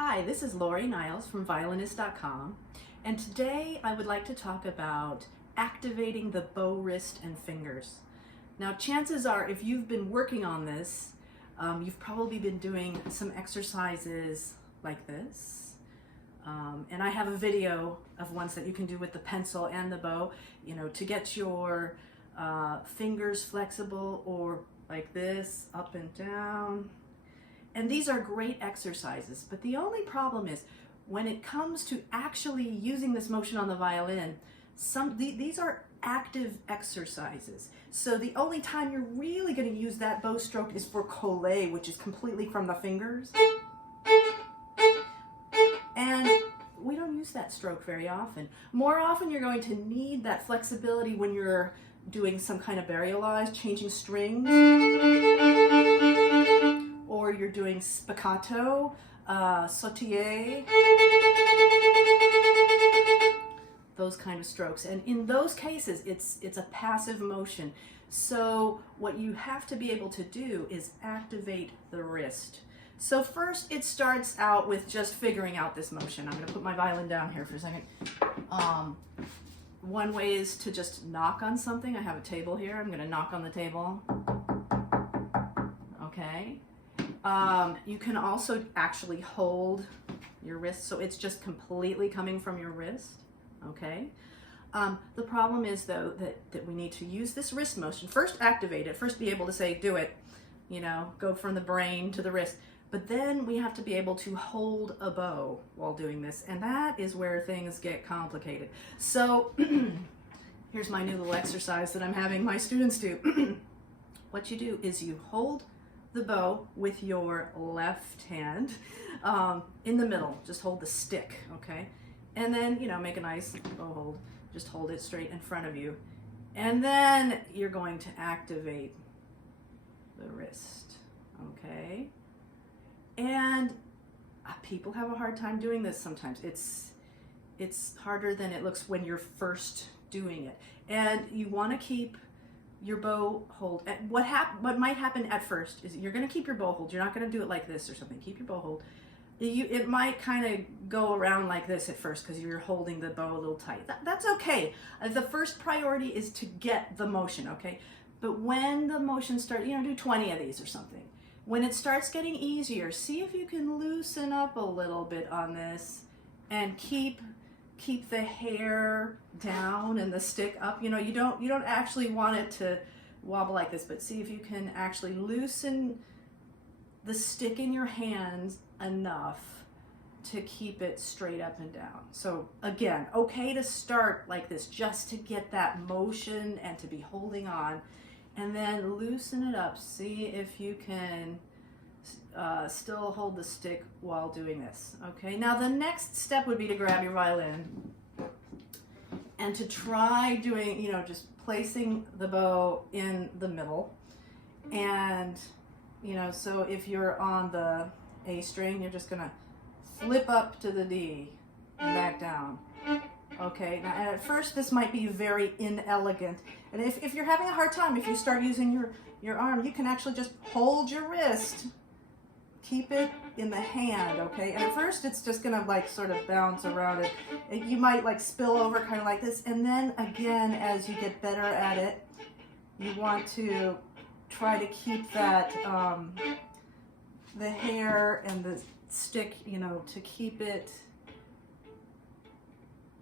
Hi, this is Laurie Niles from Violinist.com, and today I would like to talk about activating the bow wrist and fingers. Now, chances are, if you've been working on this, you've probably been doing some exercises like this. And I have a video of ones that you can do with the pencil and the bow, to get your fingers flexible, or like this, up and down. And these are great exercises, but the only problem is when it comes to actually using this motion on the violin, these are active exercises. So the only time you're really going to use that bow stroke is for collé, which is completely from the fingers. And we don't use that stroke very often. More often you're going to need that flexibility when you're doing some kind of bariolage, changing strings, or you're doing spiccato, sautiller, those kind of strokes. And in those cases, it's a passive motion. So what you have to be able to do is activate the wrist. So first it starts out with just figuring out this motion. I'm going to put my violin down here for a second. One way is to just knock on something. I have a table here. I'm going to knock on the table. Okay. You can also actually hold your wrist, so it's just completely coming from your wrist. Okay. The problem is, though, that we need to use this wrist motion. First activate it. First be able to say, do it. Go from the brain to the wrist. But then we have to be able to hold a bow while doing this, and that is where things get complicated. So here's my new little exercise that I'm having my students do. What you do is you hold the bow with your left hand in the middle. Just hold the stick, okay? And then, make a nice bow hold. Just hold it straight in front of you. And then you're going to activate the wrist, okay? And people have a hard time doing this sometimes. It's harder than it looks when you're first doing it. And you want to keep your bow hold. What might happen at first is you're going to keep your bow hold. You're not going to do it like this or something. Keep your bow hold. It might kind of go around like this at first because you're holding the bow a little tight. That's okay. The first priority is to get the motion, okay? But when the motion starts, do 20 of these or something. When it starts getting easier, see if you can loosen up a little bit on this and keep the hair down and the stick up. You don't actually want it to wobble like this, but see if you can actually loosen the stick in your hands enough to keep it straight up and down. So again, okay to start like this just to get that motion and to be holding on, and then loosen it up. See if you can still hold the stick while doing this. Okay, now the next step would be to grab your violin and to try doing, just placing the bow in the middle. And, so if you're on the A string, you're just gonna flip up to the D and back down. Okay, now at first this might be very inelegant. And if you're having a hard time, if you start using your arm, you can actually just hold your wrist. Keep it in the hand, okay? And at first it's just gonna sort of bounce around it. You might spill over kind of like this, and then again, as you get better at it, you want to try to keep that, the hair and the stick, to keep it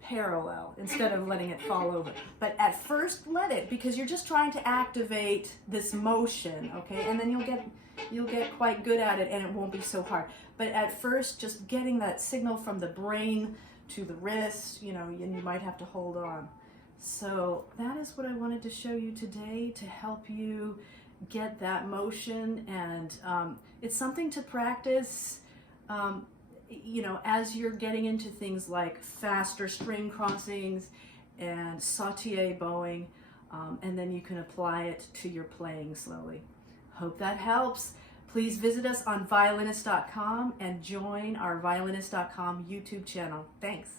parallel instead of letting it fall over. But at first let it, because you're just trying to activate this motion, okay? And then you'll get quite good at it and it won't be so hard. But at first, just getting that signal from the brain to the wrist, and you might have to hold on. So that is what I wanted to show you today to help you get that motion. And it's something to practice as you're getting into things like faster string crossings and sautiller bowing, and then you can apply it to your playing slowly. Hope that helps. Please visit us on Violinist.com and join our Violinist.com YouTube channel. Thanks.